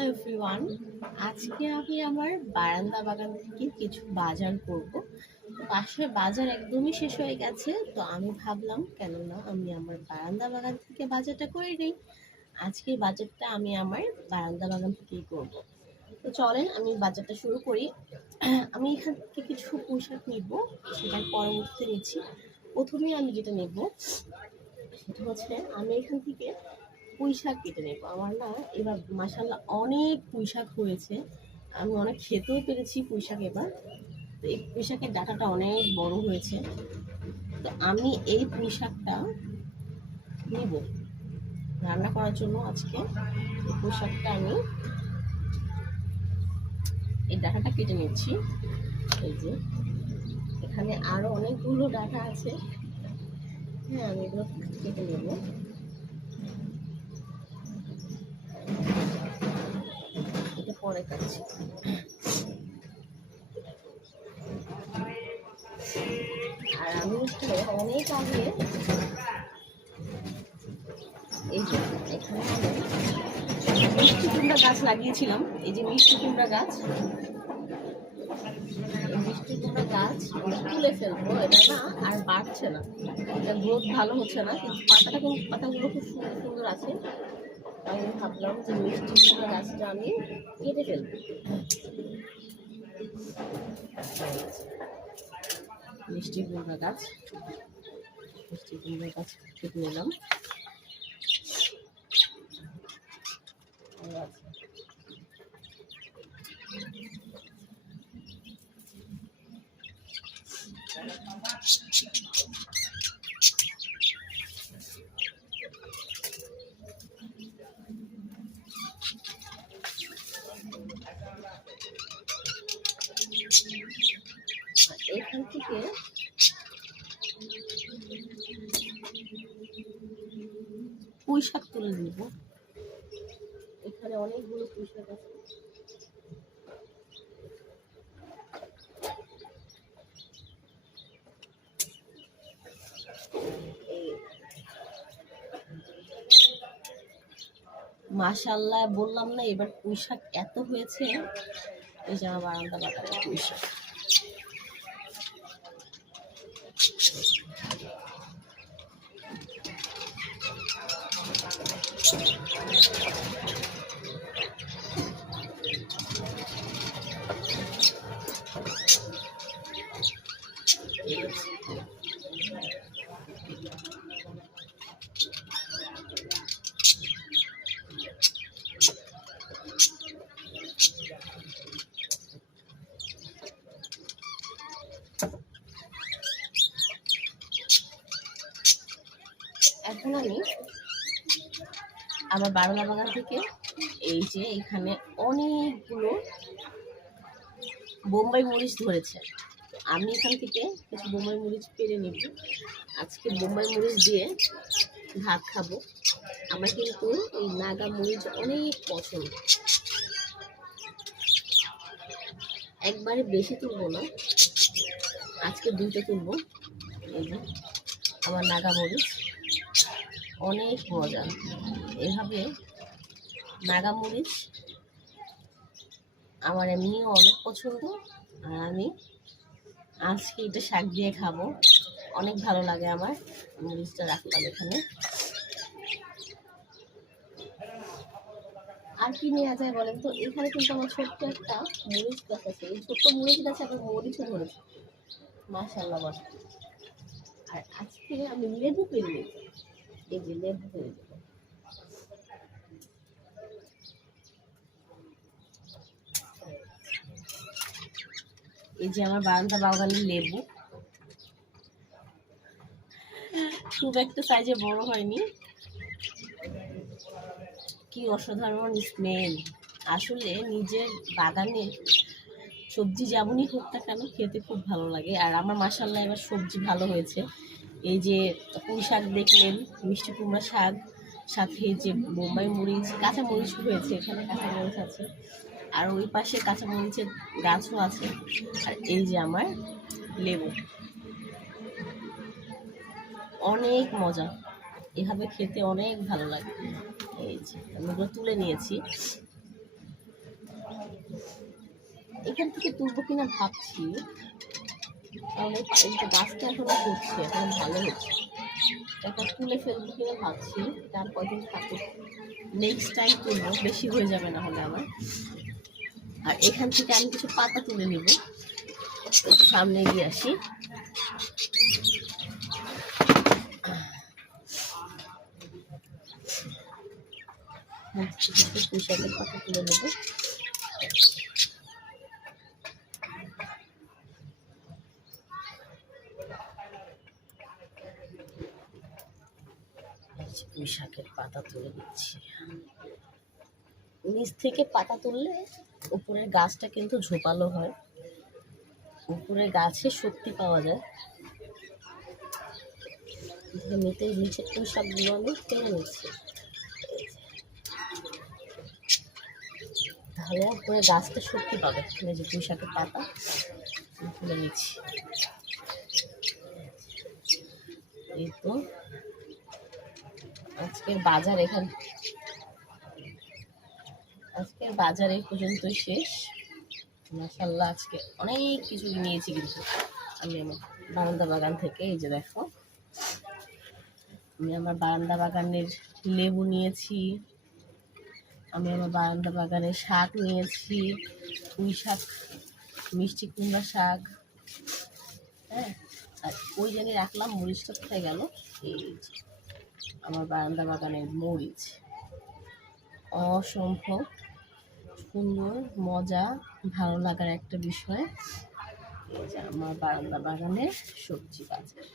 Hello everyone আজকে আমি আমার বারান্দা বাগান থেকে কিছু বাজার করব। পাশে বাজার একদমই শেষ হয়ে গেছে, তো আমি ভাবলাম কেন না আমি আমার বারান্দা বাগান থেকে বাজারটা করে নিই। আজকে বাজারটা আমি আমার বারান্দা বাগান থেকেই করব। তো চলেন, আমি বাজারটা শুরু করি। আমি এখান থেকে কিছু পোশাক নিব সেটার পরবর্তীতে নিচ্ছি। প্রথমে আমি যেটা নেব, সেটা হচ্ছে আমি এখান থেকে পুঁই শাক কেটে নেব। আমার না এবার মাসাল্লাহ অনেক পুঁই শাক হয়েছে। আমি অনেক খেতেও পেরেছি পুঁই শাক এবার। তো এই পুঁই শাকের ডাটাটা অনেক বড় হয়েছে। তো আমি এই পুঁই শাকটা নিব। রান্না করার জন্য আজকে এই পুঁই শাকটা আমি এই ডাটাটা কেটে নিচ্ছি। এই যে এখানে আরও অনেকগুলো ডাটা আছে। হ্যাঁ আমি এগুলো কেটে নেব। এটা পরে কাটছি আর আমি হচ্ছে অনেক আগে এই যে এখানে মিষ্টি কুমড়া গাছ লাগিয়েছিলাম। এই যে মিষ্টি কুমড়া গাছ মিষ্টি কুমড়া গাছ তুলে ফেলব, এটা না আর বাড়ছে না। এটা গ্রোথ ভালো হচ্ছে না, কিন্তু পাতাটা কিন্তু পাতাগুলো খুব সুন্দর সুন্দর আছে। আমি ভাবলাম যে মিষ্টি গাছটা আমি কেটে ফেলব মিষ্টি কুমড়া গাছ মিষ্টি কুমড়া গাছ কেটে নিলাম আর আছে। থেকে পুঁই শাক তুলে নিব। এখানে অনেকগুলো পুঁই শাক আছে। মাশাল্লাহ বললাম না এবার পুঁই শাক এত হয়েছে। এই যে আমার বারান্দা বাগানে পুঁই শাক Thank you. এখন আমি আমার বারোলা বাগান থেকে এই যে এখানে অনেকগুলো বোম্বাই মরিচ ধরেছে। আমি এখান থেকে কিছু বোম্বাই মরিচ পেরে নেব। আজকে বোম্বাই মরিচ দিয়ে ভাত খাব। আমার কিন্তু এই নাগা মরিচ অনেক পছন্দ। একবারে বেশি তুলবো না। আজকে দুইটা তুলবো। আমার নাগা মরিচ। অনেক মজা। এভাবে নাগামরিচ আমার এমনিও অনেক পছন্দ আর আমি আজকে এটা শাক দিয়ে খাব। অনেক ভালো লাগে আমার। মরিচটা রাখলাম এখানে। আর কি নেওয়া যায় বলেন তো? এখানে কিন্তু আমার ছোট্ট একটা মরিচ গাছ আছে। এই ছোট্ট মরিচ গাছে আমি মরিচও ধরেছি। মাশাল্লাহ আর আজকে আমি লেবু পেরে এই যে লেবু পেরে দেবো এই যে আমার বারান্দা বাগানের লেবু। খুব একটা সাইজে বড় হয়নি। কি অসাধারণ স্মেল আসলে নিজের বাগানের সবজি যেমনই হোক না কেন, খেতে খুব ভালো লাগে। আর আমার মাসাল্লাহ এবার সবজি ভালো হয়েছে। এই যে পুঁই শাক দেখলেন, মিষ্টি কুমড়া শাক, সাথে যে বোম্বাই মরিচ, কাঁচা মরিচ হয়েছে, এখানে কাঁচা মরিচ আছে। আর ওই পাশে কাঁচা মরিচের গাছও আছে। আর এই যে আমার লেবু। অনেক মজা। এভাবে খেতে অনেক ভালো লাগে। এই যে, আমি ওগুলো তুলে নিয়েছি। এখান থেকে তুলবো কিনা ভাবছি। কারণ এই যে গাছটা এখনও হচ্ছে এখন ভালো হচ্ছে। এখন তুলে ফেলব কিনা ভাবছি তার কদিন থাকুক নেক্সট টাইম তুলবো, বেশি হয়ে যাবে না হলে আমার আর এখান থেকে আমি কিছু পাতা তুলে নিব। সামনে গিয়ে আসি। পুঁশাকের পাতা তুলে নেব। এই শাকের পাতা তুলে দিচ্ছি। নিচ থেকে পাতা তুললে উপরের গাছটা কিন্তু ঝোপালো হয়। উপরে গাছে শক্তি পাওয়া যায়। নিতে নিচে পুঁই শাকগুলো আমি টেনে নিচ্ছি। তাহলে উপরে গাছটা শক্তি পাবে। যে পুঁই শাকের পাতা তুলে নিচ্ছি। এই তো আজকের বাজার এখান আজকের বাজার এই পর্যন্তই শেষ। মাসাল্লাহ আজকে অনেক কিছু নিয়েছি কিন্তু। আমি আমার বারান্দা বাগান থেকে, এই যে দেখো। আমি আমার বারান্দা বাগানের লেবু নিয়েছি। আমি আমার বারান্দা বাগানের শাক নিয়েছি। পুঁই শাক, মিষ্টি কুমড়া শাক। হ্যাঁ আর ওই জানি রাখলাম, মরিচটা কোথায় গেল? এই আমার বারান্দা বাগানের মরিচ। অসম্ভব সুন্দর, মজা, ভালো লাগার একটা বিষয়। আমার বারান্দা বাগানের সবজি বাজার